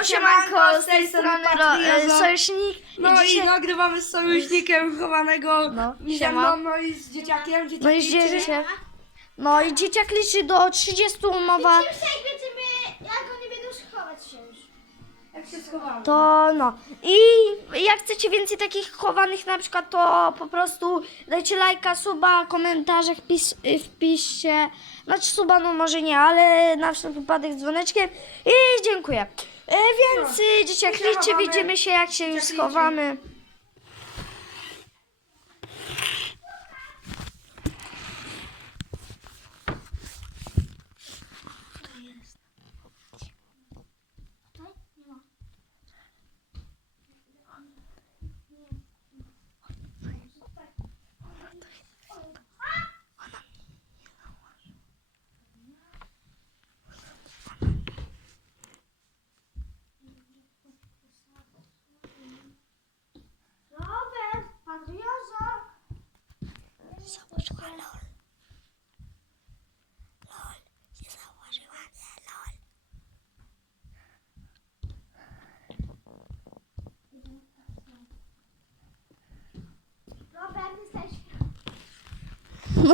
Yo, siemanko, z tej strony Ro, Patriozo. Sojusznik. No i dzisiaj- nagrywamy z sojusznikiem chowanego No, i ze siema. mną, no i z dzieciakiem. Dzieciak No i dzieje się. No i dzieciak liczy do 30 umowa. Się Jak się schowamy. To no. I jak chcecie więcej takich chowanych na przykład, to po prostu dajcie lajka, suba, komentarze, wpis, wpiszcie. Znaczy suba, no może nie, ale na wszelki wypadek z dzwoneczkiem. I dziękuję. E, więc dzieciak My się liczy, chowamy. widzimy się jak się już schowamy.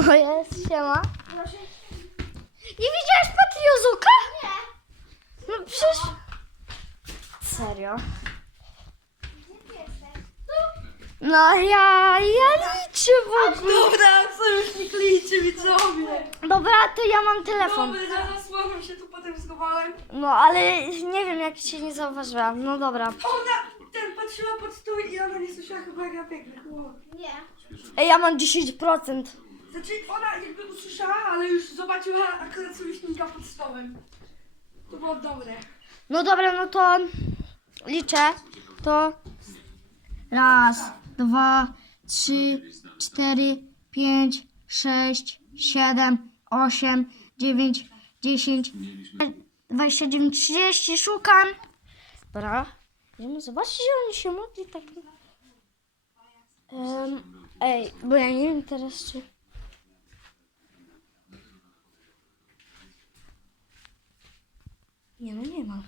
No jest, siema. Nie widziałeś Patriozuka? Nie. No przecież... Serio? No ja, ja liczę w ogóle. Dobra, sojusznik liczy, widzowie. Dobra, to ja mam telefon. Dobra, się tu potem. No ale nie wiem jak cię nie zauważyłam. No dobra. Ona ten patrzyła pod stół i ona nie słyszała chyba jak ja biegnę. Ej, ja mam 10%. Znaczy ona jakby usłyszała, ale już zobaczyła akurat sojusznika pod stołem. To było dobre. No dobra, no to liczę. To raz, dwa, trzy, cztery, pięć, sześć, siedem, osiem, dziewięć, dziesięć, dwadzieścia dziewięć, trzydzieści. Szukam. Dobra. Idziemy zobaczyć, że oni się modli tak. Ej, bo ja nie wiem teraz czy... Nie no, nie ma.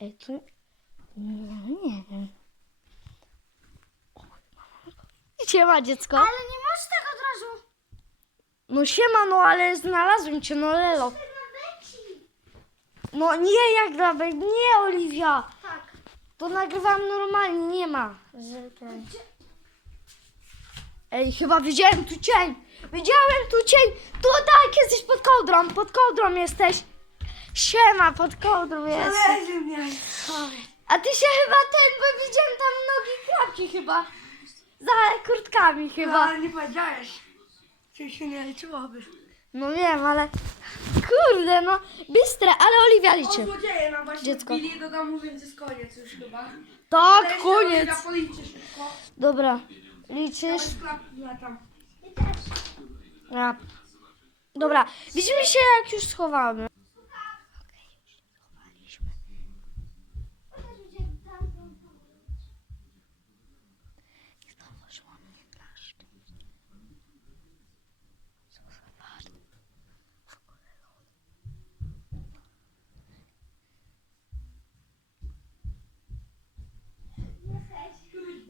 Ej, tu... No, nie wiem. Siema, dziecko. Ale nie możesz tak od razu. No siema, no ale znalazłem cię, no lelo. No nie, jak nawet, nie, Oliwia. Tak. To nagrywam normalnie, nie ma. Że ten... Ej, chyba widziałem tu cień. Widziałem tu cień. Tu tak, jesteś pod kołdrą, pod kołdrą jesteś. Siema, pod kołdrą jesteś. Znaleźli mnie. A ty się chyba ten, bo widziałem tam nogi krawci chyba. Za kurtkami No, chyba. ale nie powiedziałeś. Czy się nie liczyłoby. No wiem, ale kurde, no bystre, ale Oliwia O, liczy. złodzieje nam właśnie Dziecko. wbili do domu, więc jest koniec już chyba. Ale Tak, jeszcze koniec. Oliwia policzy szybko. Dobra, liczysz? Sklep. Ja. Dobra, widzimy się jak już schowamy. Pokaż mi, gdzie tam są. Jesteś.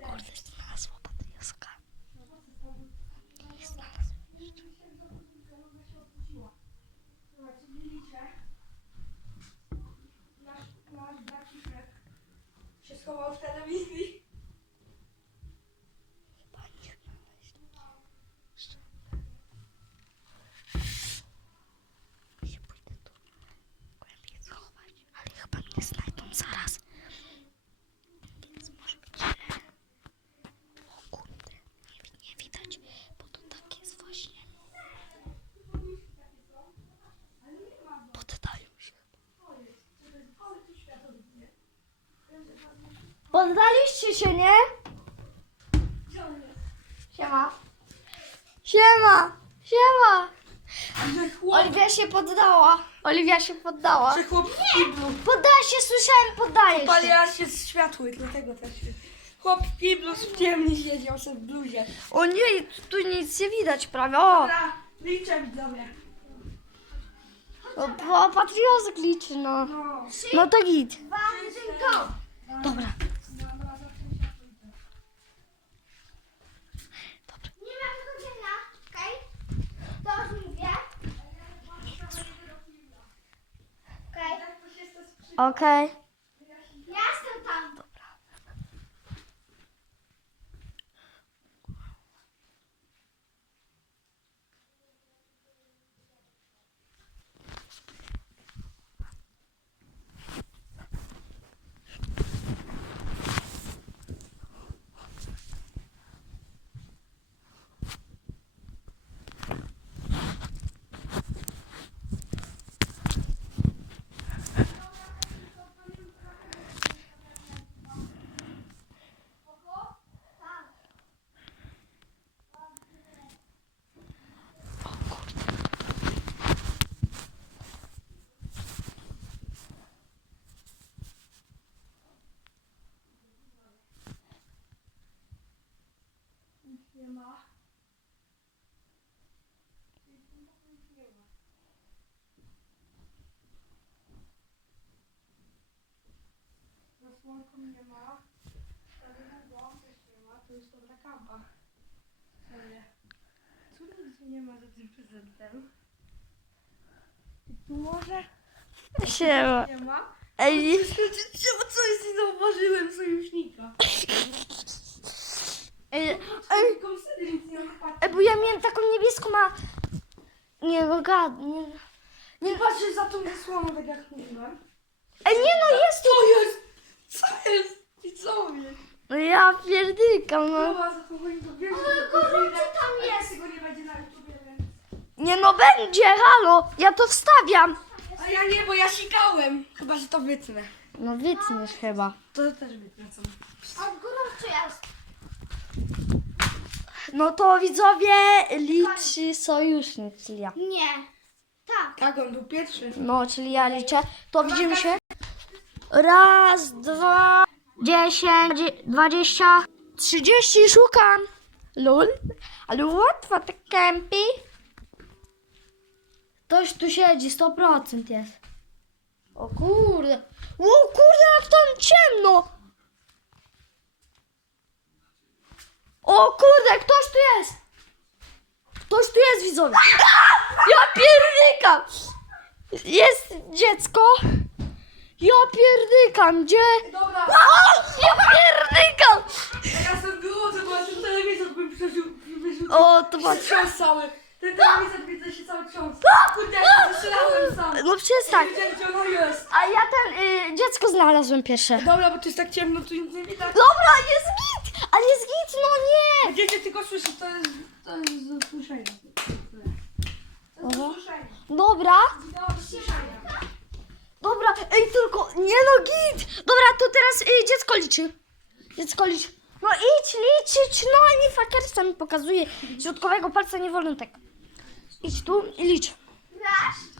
Kurde, znalazła Patrioska. Zobaczcie, nie liczę. Nasz, nasz braciszek się schował w telewizji. się pójdę tu głębiej schować, ale chyba mnie znajdą zaraz. Więc może być źle. O kurde, nie, nie widać, bo to tak jest właśnie. Poddają się. Poddaliście się, nie? Siema. Siema. Siema. Chłop Oliwia się poddała. Oliwia się poddała. Że chłop w kiblu. Poddaje się, słyszałem, poddaje się. Paliła się z światły, dlatego też się. Chłop w kiblu w ciemni siedział sobie w bluzie. O nie, tu nic nie widać prawie. O, Dobra, liczę widzowie. o, o patriozek liczy, no. No. No to git. Dobra. Okay. To jest dobra kampa. Ale tu nigdzie nie ma za tym prezentem. I tu może Siema. nie ma. Ej, Czemu coś nie zauważyłem sojusznika? ej, Ej, konsydy nic nie odpadł. ej, bo ja miałem taką niebieską, a... Nie, no gad, nie. Nie patrzę za tą zasłoną, tak jak mówiłem. Ej, nie no, jest tu. Co jest? Co jest? Widzowie. No ja pierdykam, no. Chyba za to. Ale tam jest. Tego nie będzie na YouTubie, więc... Nie no, będzie, halo, ja to wstawiam. A ja nie, bo ja sikałem. Chyba, że to wytnę. No wytniesz chyba. To też wytnę, co? A gorąco jest. No to widzowie liczy sojusznik, czyli ja. Nie. Tak. Tak, on był pierwszy. No, czyli ja liczę. To widzimy się. Raz, dwa, dziesięć, dwadzieścia, trzydzieści, szukam. Lul. Ale łatwa ta kępi. Ktoś tu siedzi, 100% jest. O kurde. O kurde, jak tam ciemno. O kurde, ktoś tu jest. Ktoś tu jest, widzowie. Ja pierdykam. Jest dziecko. Ja pierdykam, gdzie? Dobra! Ja pierdykam. ja sobie wychodzę, bo ja ten telewizor bym przerzucił. Trząsł cały. Ten telewizor widzę się cały trząsł. Kurde, ja się strzelałem sam. No przestań. Wiedziałem, gdzie ono jest. A ja ten y, dziecko znalazłem pierwsze. Dobra, bo tu jest tak ciemno, tu nic nie widać. Dobra, jest git, ale jest git, no nie. Dziecię tylko słyszy, to jest, to jest do słyszenia. To jest do słyszenia. Dobra, do słyszenia. dobra, ej tylko, nie no git. Dobra, to teraz y, dziecko liczy. Dziecko liczy. No idź liczyć, no a nie mi pokazuje. Środkowego palca nie wolno tak. Idź tu i licz. Raz.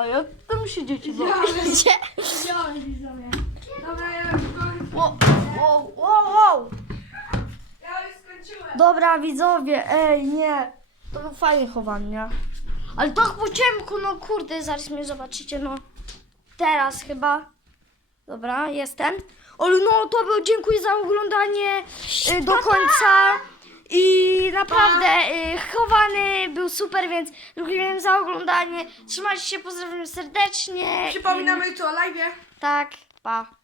A jak tam? Bo... Wziąłem. Gdzie? Widzowie. Dobra, ja już kończę. Wow, wow, wow, wow. Ja już skończyłem. Dobra, widzowie, ej, nie. To był fajny chowany, nie? Ale tak po ciemku, no kurde, zaraz mnie zobaczycie, no. Teraz chyba. Dobra, jestem. Ale no, to był, dziękuję za oglądanie y, do końca. I naprawdę y, chowany był super, więc dziękuję za oglądanie. Trzymajcie się, pozdrawiam serdecznie. Przypominamy tu o live. Tak, pa.